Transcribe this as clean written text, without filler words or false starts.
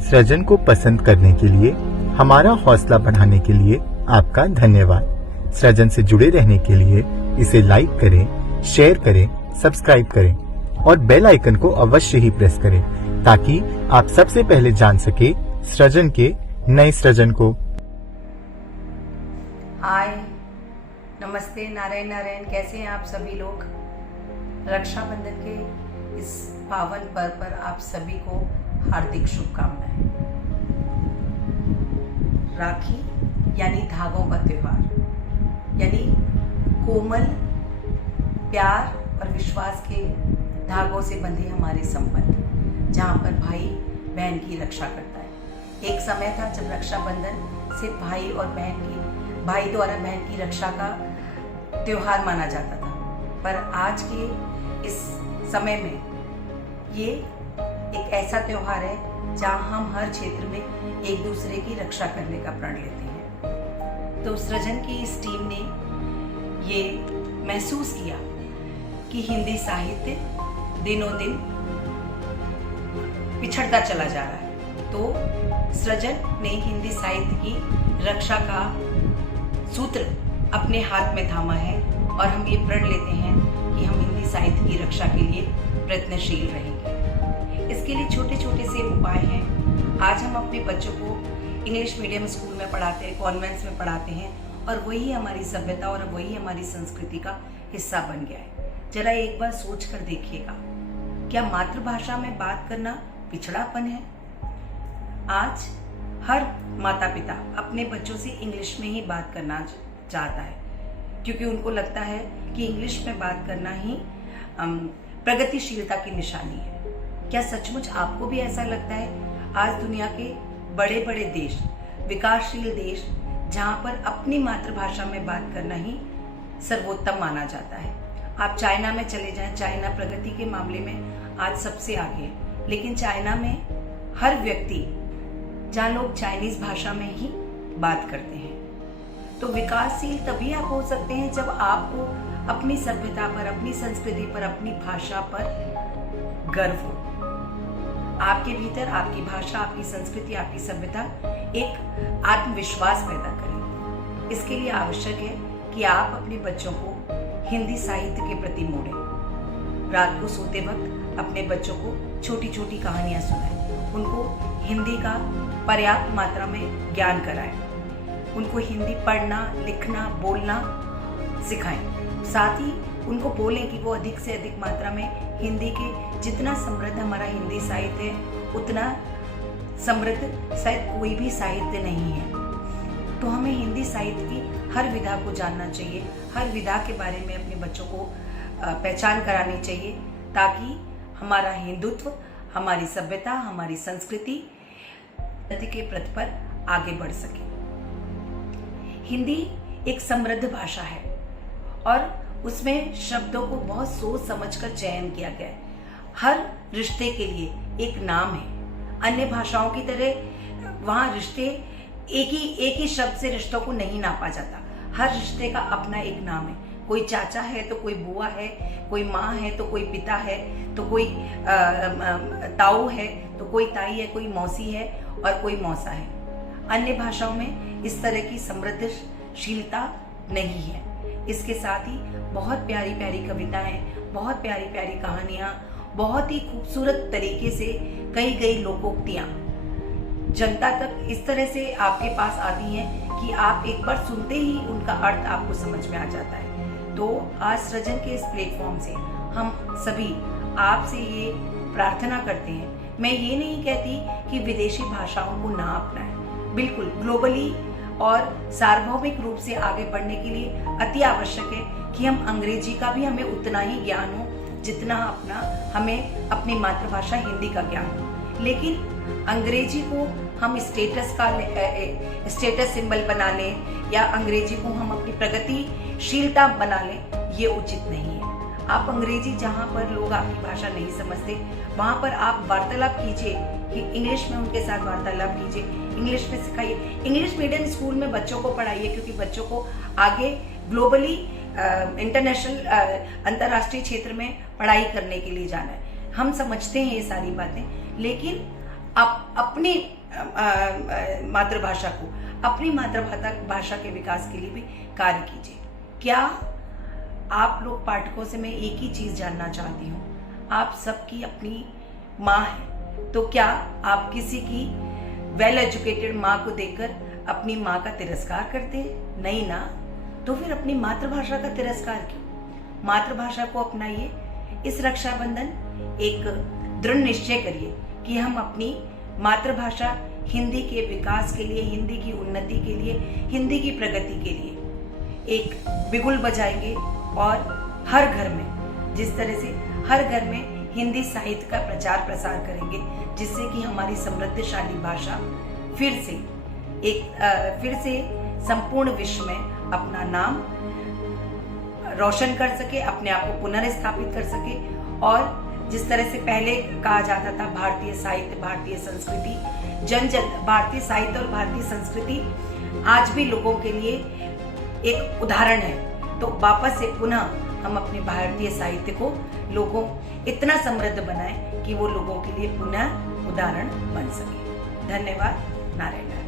सृजन को पसंद करने के लिए, हमारा हौसला बढ़ाने के लिए आपका धन्यवाद। सृजन से जुड़े रहने के लिए इसे लाइक करें, शेयर करें, सब्सक्राइब करें और बेल आइकन को अवश्य ही प्रेस करें ताकि आप सबसे पहले जान सके सृजन के नए सृजन को। हाय, नमस्ते, नारायण नारायण। कैसे हैं आप सभी लोग? रक्षाबंधन के इस पावन पर्व पर आप सभी को हार्दिक शुभकामनाएं। राखी यानी धागों का त्योहार, यानी कोमल प्यार और विश्वास के धागों से बंधे हमारे संबंध, जहाँ पर भाई बहन की रक्षा करता है। एक समय था जब रक्षाबंधन सिर्फ भाई और बहन की, भाई द्वारा बहन की रक्षा का त्योहार माना जाता था, पर आज के इस समय में ये एक ऐसा त्योहार है जहाँ हम हर क्षेत्र में एक दूसरे की रक्षा करने का प्रण लेते हैं। तो सृजन की इस टीम ने ये महसूस किया कि हिंदी साहित्य दिनों दिन पिछड़ता चला जा रहा है, तो सृजन ने हिंदी साहित्य की रक्षा का सूत्र अपने हाथ में थामा है और हम ये प्रण लेते हैं कि हम हिंदी साहित्य की रक्षा के लिए प्रयत्नशील रहेंगे। इसके लिए छोटे छोटे से उपाय हैं। आज हम अपने बच्चों को इंग्लिश मीडियम स्कूल में पढ़ाते हैं, कॉन्वेंट्स में पढ़ाते हैं, और वही हमारी सभ्यता और वही हमारी संस्कृति का हिस्सा बन गया है। जरा एक बार सोच कर देखिएगा, क्या मातृभाषा में बात करना पिछड़ापन है? आज हर माता पिता अपने बच्चों से इंग्लिश में ही बात करना चाहता है, क्योंकि उनको लगता है कि इंग्लिश में बात करना ही प्रगतिशीलता की निशानी है। क्या सचमुच आपको भी ऐसा लगता है? आज दुनिया के बड़े बड़े देश, विकासशील देश, जहाँ पर अपनी मातृभाषा में बात करना ही सर्वोत्तम माना जाता है। आप चाइना में चले जाएं, चाइना प्रगति के मामले में आज सबसे आगे है, लेकिन चाइना में हर व्यक्ति, जहाँ लोग चाइनीज भाषा में ही बात करते हैं। तो विकासशील तभी आप हो सकते हैं जब आपको अपनी सभ्यता पर, अपनी संस्कृति पर, अपनी भाषा पर गर्व हो। आपके भीतर आपकी भाषा, आपकी संस्कृति, आपकी सभ्यता एक आत्मविश्वास पैदा करे। इसके लिए आवश्यक है कि आप अपने बच्चों को हिंदी साहित्य के प्रति मोड़ें। रात को सोते वक्त अपने बच्चों को छोटी छोटी कहानियां सुनाएं, उनको हिंदी का पर्याप्त मात्रा में ज्ञान कराएं, उनको हिंदी पढ़ना, लिखना, बोलना सिखाएं। साथ ही उनको बोलें कि वो अधिक से अधिक मात्रा में हिंदी के, जितना समृद्ध हमारा हिंदी साहित्य है उतना समृद्ध शायद कोई भी साहित्य नहीं है। तो हमें हिंदी साहित्य की हर विधा को जानना चाहिए, हर विधा के बारे में अपने बच्चों को पहचान करानी चाहिए, ताकि हमारा हिंदुत्व, हमारी सभ्यता, हमारी संस्कृति के प्रति पर आगे बढ़ सके। हिंदी एक समृद्ध भाषा है और उसमें शब्दों को बहुत सोच समझकर चयन किया गया है। हर रिश्ते के लिए एक नाम है। अन्य भाषाओं की तरह वहाँ रिश्ते एक ही शब्द से रिश्तों को नहीं नापा जाता। हर रिश्ते का अपना एक नाम है। कोई चाचा है तो कोई बुआ है, कोई माँ है तो कोई पिता है, तो कोई ताऊ है तो कोई ताई है, कोई मौसी है और कोई मौसा है। अन्य भाषाओं में इस तरह की समृद्धशीलता नहीं है। इसके साथ ही बहुत प्यारी प्यारी कविताएं, बहुत प्यारी प्यारी कहानियां, बहुत ही खूबसूरत तरीके से कई गई लोकोक्तियां जनता तक इस तरह से आपके पास आती हैं कि आप एक बार सुनते ही उनका अर्थ आपको समझ में आ जाता है। तो आज सृजन के इस प्लेटफॉर्म से हम सभी आपसे ये प्रार्थना करते हैं। मैं ये नहीं कहती कि विदेशी भाषाओं को ना अपनाएं, बिल्कुल ग्लोबली और सार्वभौमिक रूप से आगे बढ़ने के लिए अति आवश्यक है कि हम अंग्रेजी का भी हमें उतना ही ज्ञान हो जितना हमें अपनी मातृभाषा हिंदी का ज्ञान हो। लेकिन अंग्रेजी को हम स्टेटस सिंबल बना लें या अंग्रेजी को हम अपनी प्रगतिशीलता बना लें, ये उचित नहीं है। आप अंग्रेजी, जहाँ पर लोग आपकी भाषा नहीं समझते, वहाँ पर आप वार्तालाप कीजिए, कि इंग्लिश में उनके साथ वार्तालाप कीजिए, इंग्लिश में सिखाइए। इंग्लिश मीडियम स्कूल में बच्चों को पढ़ाइए, क्योंकि बच्चों को आगे ग्लोबली इंटरनेशनल अंतर्राष्ट्रीय क्षेत्र में पढ़ाई करने के लिए जाना है। हम समझते हैं ये सारी बातें, लेकिन आप अपनी मातृभाषा को, अपनी मातृभाषा के विकास के लिए भी कार्य कीजिए। क्या आप लोग पाठकों से मैं एक ही चीज जानना चाहती हूँ, आप सबकी अपनी माँ है, तो क्या आप किसी की वेल एजुकेटेड माँ को देखकर अपनी माँ का तिरस्कार करते हैं? नहीं ना। तो फिर अपनी मातृभाषा का तिरस्कार क्यों? मातृभाषा को अपनाइए। इस रक्षाबंधन एक दृढ़ निश्चय करिए कि हम अपनी मातृभाषा हिंदी के विकास के लिए, हिंदी की उन्नति के लिए, हिंदी की प्रगति के लिए एक बिगुल बजाएंगे और हर घर में, जिस तरह से हर घर में हिंदी साहित्य का प्रचार प्रसार करेंगे, जिससे कि हमारी समृद्धशाली भाषा फिर से संपूर्ण विश्व में अपना नाम रोशन कर सके, अपने आप को पुनर्स्थापित कर सके। और जिस तरह से पहले कहा जाता था भारतीय साहित्य, भारतीय संस्कृति, भारतीय साहित्य और भारतीय संस्कृति आज भी लोगों के लिए एक उदाहरण है। तो वापस से पुनः हम अपने भारतीय साहित्य को लोगों इतना समृद्ध बनाएं कि वो लोगों के लिए पुनः उदाहरण बन सके। धन्यवाद। नारायण।